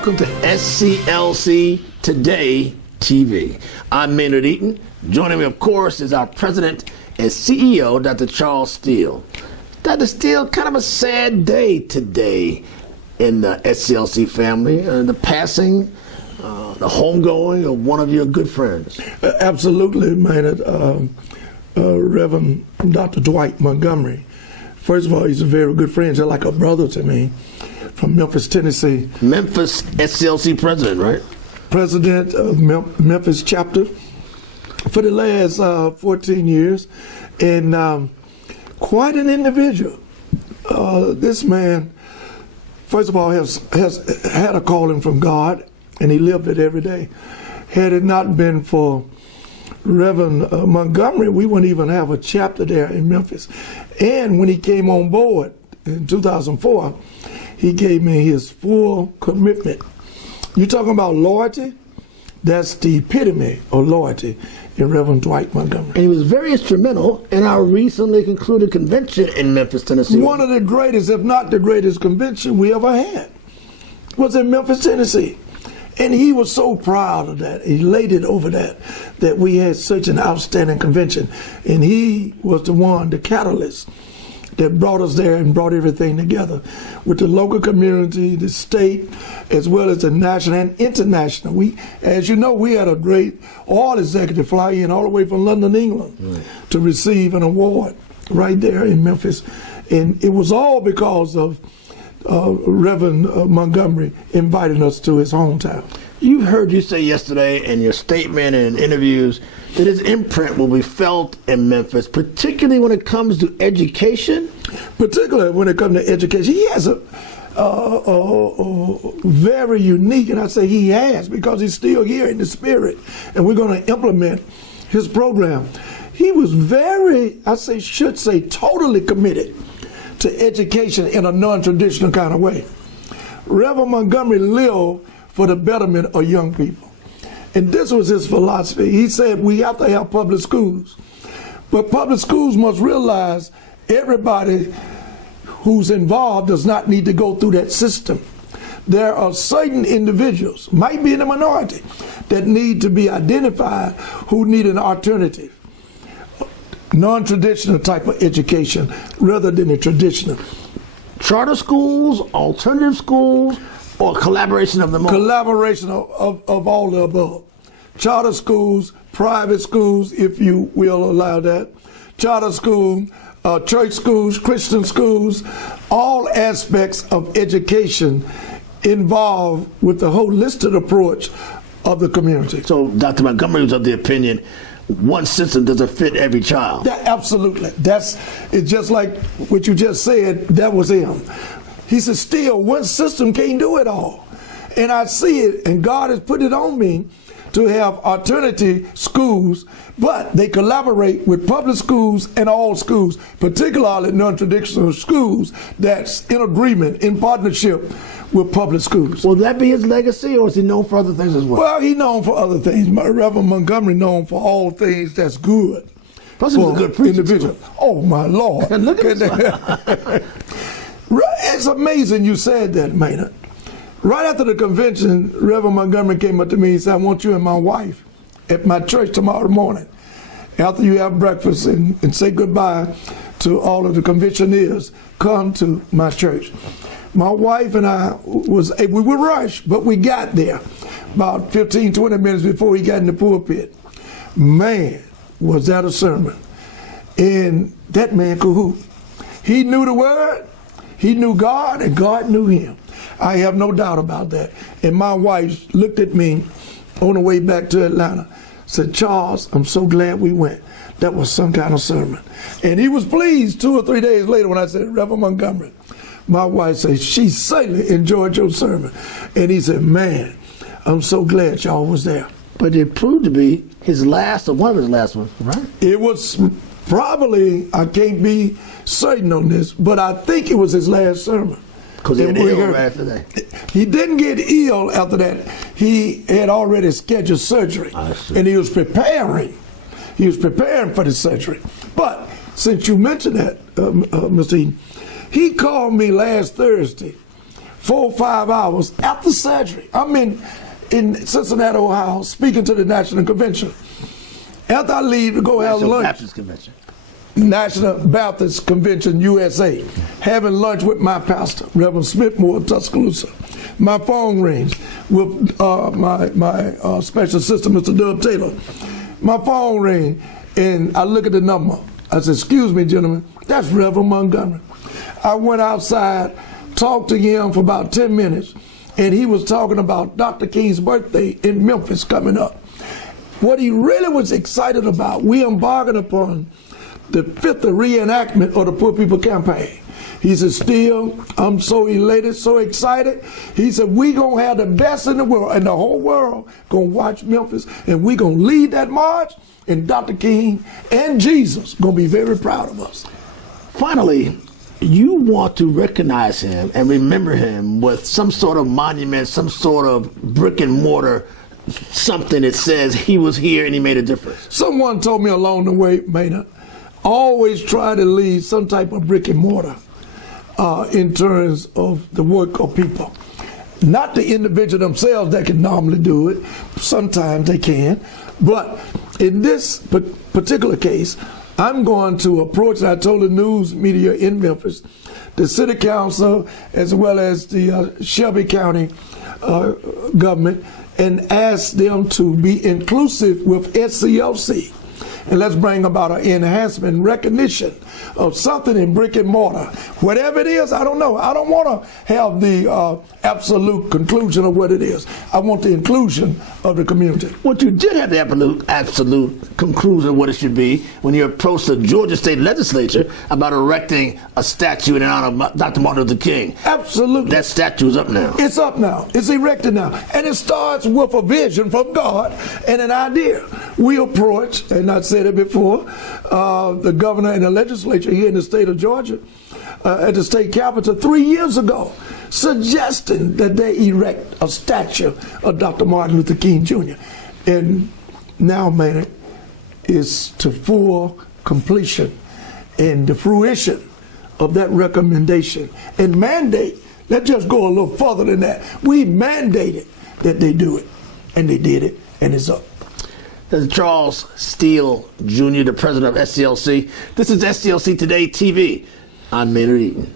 welcome to SCLC Today TV. I'm Maynard Eaton. Joining me, of course, is our president and CEO, Dr. Charles Steele. Dr. Steele, kind of a sad day today in the SCLC family, the passing, the homegoing of one of your good friends. Absolutely, Maynard. Reverend Dr. Dwight Montgomery. First of all, he's a very good friend. He's like a brother to me, from Memphis, Tennessee. Memphis SCLC president, right? President of Memphis Chapter for the last 14 years, and quite an individual. This man, first of all, has had a calling from God, and he lived it every day. Had it not been for Reverend Montgomery, we wouldn't even have a chapter there in Memphis. And when he came on board in 2004, he gave me his full commitment. You're talking about loyalty? That's the epitome of loyalty in Reverend Dwight Montgomery. And he was very instrumental in our recently concluded convention in Memphis, Tennessee. One of the greatest, if not the greatest convention we ever had was in Memphis, Tennessee. And he was so proud of that, elated over that we had such an outstanding convention. And he was the one, the catalyst, that brought us there and brought everything together with the local community, the state, as well as the national and international. We, as you know, we had a great oil executive fly in all the way from London, England, to receive an award right there in Memphis. And it was all because of Reverend Montgomery inviting us to his hometown. You heard you say yesterday in your statement and in interviews that his imprint will be felt in Memphis, particularly when it comes to education? Particularly when it comes to education. He has a very unique, and I say he has because he's still here in the spirit, and we're going to implement his program. He was very, should say, totally committed to education in a non-traditional kind of way. Reverend Montgomery lived for the betterment of young people. And this was his philosophy. He said we have to have public schools, but public schools must realize everybody who's involved does not need to go through that system. There are certain individuals, might be in the minority, that need to be identified who need an alternative, non-traditional type of education rather than a traditional. Charter schools, alternative schools, or collaboration of them all? Collaboration of all the above. Charter schools, private schools, if you will allow that. Charter schools, church schools, Christian schools, all aspects of education involved with the holistic approach of the community. So Dr. Montgomery was of the opinion one system doesn't fit every child. Absolutely. It's just like what you just said, that was him. He said, still, one system can't do it all. And I see it, and God has put it on me to have alternative schools, but they collaborate with public schools and all schools, particularly non-traditional schools that's in agreement, in partnership with public schools. Will that be his legacy, or is he known for other things as well? Well, he's known for other things. Reverend Montgomery known for all things that's good. Plus, he's a good preacher, individual. Oh, my Lord. Look at that. It's amazing you said that, Maynard. Right after the convention, Reverend Montgomery came up to me and said, I want you and my wife at my church tomorrow morning, after you have breakfast and say goodbye to all of the conventioneers, come to my church. My wife and I we were rushed, but we got there about 15, 20 minutes before he got in the pulpit. Man, was that a sermon. And that man could hoop. He knew the word, he knew God, and God knew him. I have no doubt about that. And my wife looked at me on the way back to Atlanta, said, Charles, I'm so glad we went. That was some kind of sermon. And he was pleased 2 or 3 days later when I said, Reverend Montgomery, my wife said, she certainly enjoyed your sermon. And he said, man, I'm so glad y'all was there. But it proved to be his last, or one of his last ones, right? It was probably, I can't be certain on this, but I think it was his last sermon. Because he got ill right after that. He didn't get ill after that. He had already scheduled surgery, and he was preparing. He was preparing for the surgery. But since you mentioned that, Mr. Eden, he called me last Thursday 4 or 5 hours after surgery. I'm in Cincinnati, Ohio, speaking to the National Convention. After I leave to go have lunch. Baptist Convention. National Baptist Convention, USA, having lunch with my pastor, Reverend Smithmore of Tuscaloosa. My phone rings with my special assistant, Mr. Dub Taylor. My phone rings, and I look at the number. I said, excuse me, gentlemen, that's Reverend Montgomery. I went outside, talked to him for about 10 minutes, and he was talking about Dr. King's birthday in Memphis coming up. What he really was excited about, we embarking upon the 5th reenactment of the Poor People Campaign. He said, Steele, I'm so elated, so excited. He said, we gonna have the best in the world, and the whole world gonna watch Memphis, and we gonna lead that march, and Dr. King and Jesus gonna be very proud of us. Finally, you want to recognize him and remember him with some sort of monument, some sort of brick and mortar, something that says he was here and he made a difference. Someone told me along the way, Maynard, always try to leave some type of brick and mortar in terms of the work of people. Not the individual themselves that can normally do it. Sometimes they can. But in this particular case, I'm going to approach, I told the news media in Memphis, the city council, as well as the Shelby County government, and ask them to be inclusive with SCLC. And let's bring about an enhancement, recognition of something in brick and mortar. Whatever it is, I don't know. I don't want to have the absolute conclusion of what it is. I want the inclusion of the community. What you did have the absolute conclusion of what it should be when you approached the Georgia State Legislature about erecting a statue in honor of Dr. Martin Luther King. Absolutely. That statue is up now. It's up now. It's erected now. And it starts with a vision from God and an idea. We approach, and I said it before, the governor and the legislature here in the state of Georgia at the state capitol 3 years ago, suggesting that they erect a statue of Dr. Martin Luther King Jr. And now, man, it's to full completion and the fruition of that recommendation and mandate. Let's just go a little further than that. We mandated that they do it, and they did it, and it's up. This is Charles Steele, Jr., the president of SCLC. This is SCLC Today TV. I'm Maynard Eaton.